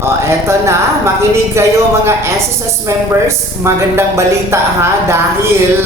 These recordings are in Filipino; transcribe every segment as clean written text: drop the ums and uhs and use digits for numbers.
O, eto na, makinig kayo mga SSS members. Magandang balita ha, dahil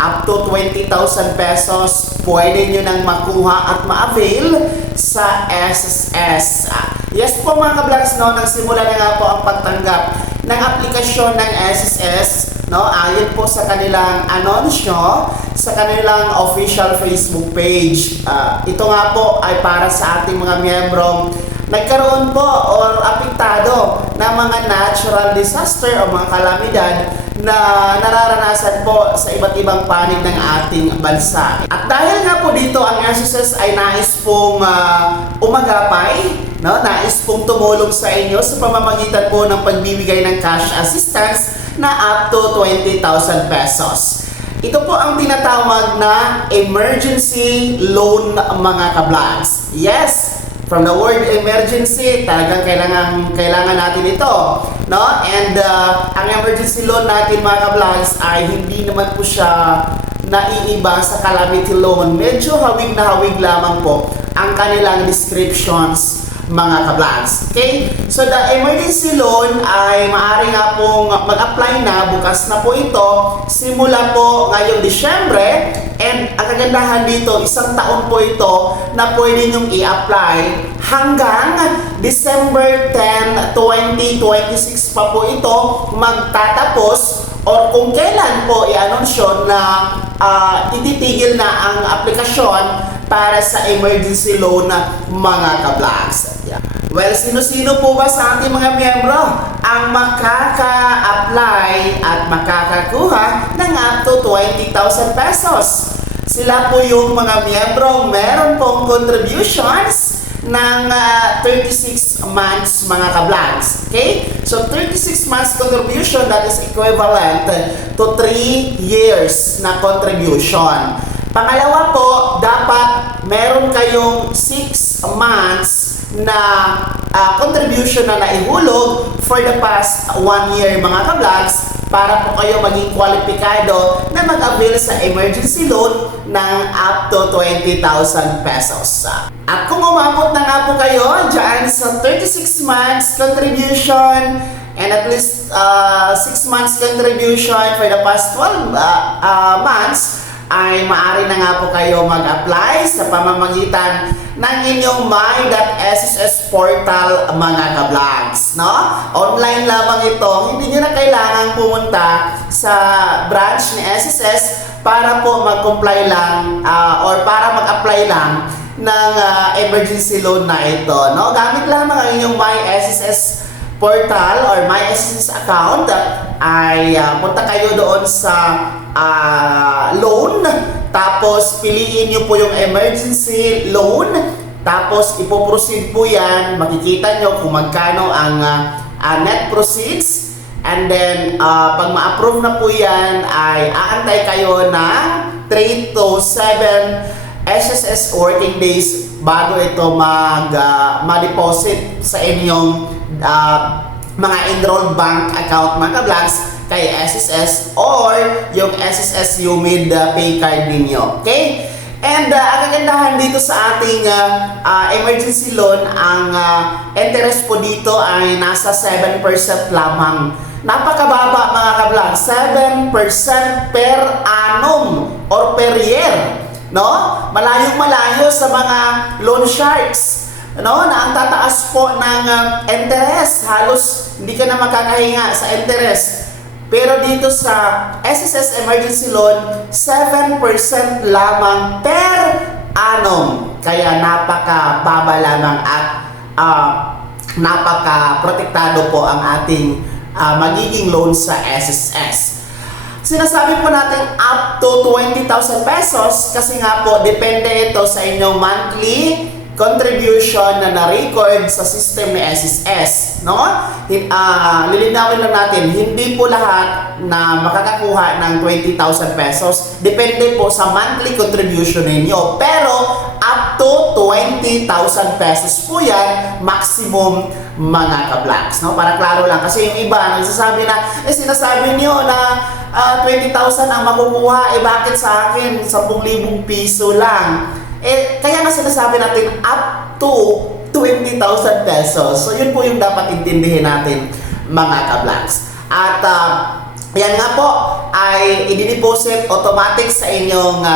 up to 20,000 pesos pwede nyo nang makuha at ma-avail sa SSS. Yes po mga ka-vlogs, no, nagsimula na nga po ang pagtanggap ng aplikasyon ng SSS, no, ayon po sa kanilang anunsyo sa kanilang official Facebook page. Ito nga po ay para sa ating mga miyembrong nagkaroon po or apektado ng mga natural disaster o mga kalamidad na nararanasan po sa iba't ibang panig ng ating bansa. At dahil nga po dito ang SSS ay nais pong umagapay, no? Nais pong tumulong sa inyo sa pamamagitan po ng pagbibigay ng cash assistance na up to 20,000 pesos. Ito po ang tinatawag na emergency loan mga ka-vlogs. Yes! From the word emergency, talagang kailangan natin ito, no? And ang emergency loan natin mga ka-vlogs ay hindi naman po siya naiiba sa calamity loan. Medyo hawig na hawig lamang po ang kanilang descriptions mga ka-vlogs. Okay? So the emergency loan ay maaari nga pong mag-apply na, bukas na po ito, simula po ngayong Disyembre. And ang kagandahan dito, isang taon po ito na pwede nyong i-apply hanggang December 10, 2026 pa po ito magtatapos, or kung kailan po i-anunsyo na ititigil na ang aplikasyon para sa emergency loan na mga ka-vlogs. Well, sino-sino po ba sa ating mga miyembro ang makaka-apply at makakakuha ng up to 20,000 pesos? Sila po yung mga miyembro meron pong contributions ng 36 months mga ka-vlogs. Okay? So 36 months contribution, that is equivalent to 3 years na contribution. Pangalawa po, dapat meron kayong 6 months na contribution na naihulog for the past 1 year mga ka-vlogs para po kayo maging kwalipikado na mag-avail sa emergency loan ng up to 20,000 pesos. At kung umabot na nga po kayo dyan sa 36 months contribution and at least 6 months contribution for the past 12 months, ay maaari na nga po kayo mag-apply sa pamamagitan ng inyong my.sss portal mga ka-vlogs, no? Online lamang ito, hindi nyo na kailangan pumunta sa branch ni SSS para po mag-comply lang or para mag-apply lang ng emergency loan na ito, no? Gamit lamang ang inyong my.sss portal or my.sss account ay punta kayo doon sa loan, tapos piliin nyo po yung emergency loan, tapos ipoproceed po yan, makikita nyo kung magkano ang net proceeds, and then pag ma-approve na po yan ay aantay kayo ng 3 to 7 SSS working days bago ito ma-deposit sa inyong mga enrolled bank account mga ka-vlogs kay SSS or yung SSS UMID pay card ninyo. Okay? And ang kagandahan dito sa ating emergency loan, ang interest po dito ay nasa 7% lamang. Napakababa mga ka-vlogs, 7% per annum or per year. No? Malayong-malayo sa mga loan sharks, no, na ang tataas po ng interest, halos hindi ka na makakahinga sa interest. Pero dito sa SSS Emergency Loan, 7% lamang per annum. Kaya napakababa lamang at napaka-protektado po ang ating magiging loan sa SSS. Sinasabi po natin up to 20,000 pesos kasi nga po depende ito sa inyong monthly contribution na na-record sa system ni SSS, no? Lilinawin lang natin, hindi po lahat na makakakuha ng 20,000 pesos. Depende po sa monthly contribution ninyo. Pero up to 20,000 pesos po yan, maximum mga ka-vlogs, no? Para klaro lang. Kasi yung iba, nagsasabi na, sinasabi niyo na 20,000 ang makukuha, bakit sa akin 10,000 piso lang? Kaya nga sinasabi natin up to 20,000 pesos. So yun po yung dapat intindihin natin mga ka-vlogs. At yan nga po ay i-deposit automatic sa inyong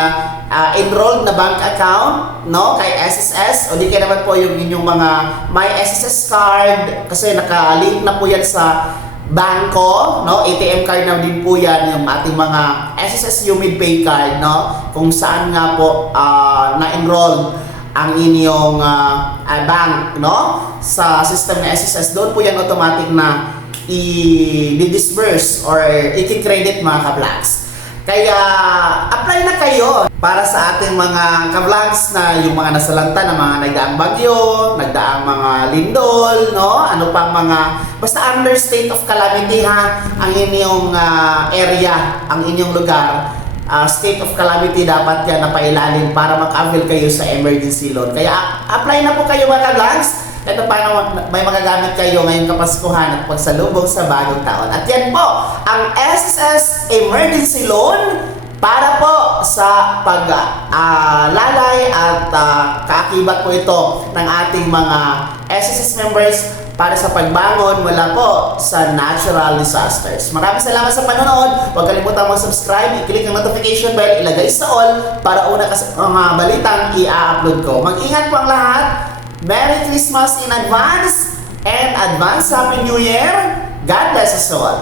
enrolled na bank account, no, kay SSS, o di kaya naman po yung inyong mga my SSS card kasi naka-link na po yan sa bangko, no, ATM card na din po yan yung ating mga SSS Humid Pay card, no, kung saan nga po na-enroll ang inyong bank, no, sa system ng SSS. Doon po yan automatic na i-disburse or i-credit mga ka-vlogs. Kaya apply na kayo para sa ating mga ka-vlogs na yung mga nasalanta na mga nagdaang bagyo, nagdaang mga lindol, no? Ano pang mga basta under state of calamity ha, ang inyong area, ang inyong lugar. State of calamity dapat yan napailalim para mag-avail kayo sa emergency loan. Kaya apply na po kayo mga ka-vlogs. Ito paano may magagamit kayo ngayong Kapaskuhan at pagsalubong sa bagong taon. At yan po, ang SSS Emergency Loan para po sa paglalay at kaakibat po ito ng ating mga SSS members para sa pagbangon mula po sa natural disasters. Maraming salamat sa panonood. Huwag kalimutan mag-subscribe, i-click ang notification bell, ilagay sa all para una ka sa mga balitang i-upload ko. Mag-ingat po ang lahat. Merry Christmas in advance and advance Happy New Year. God bless us all.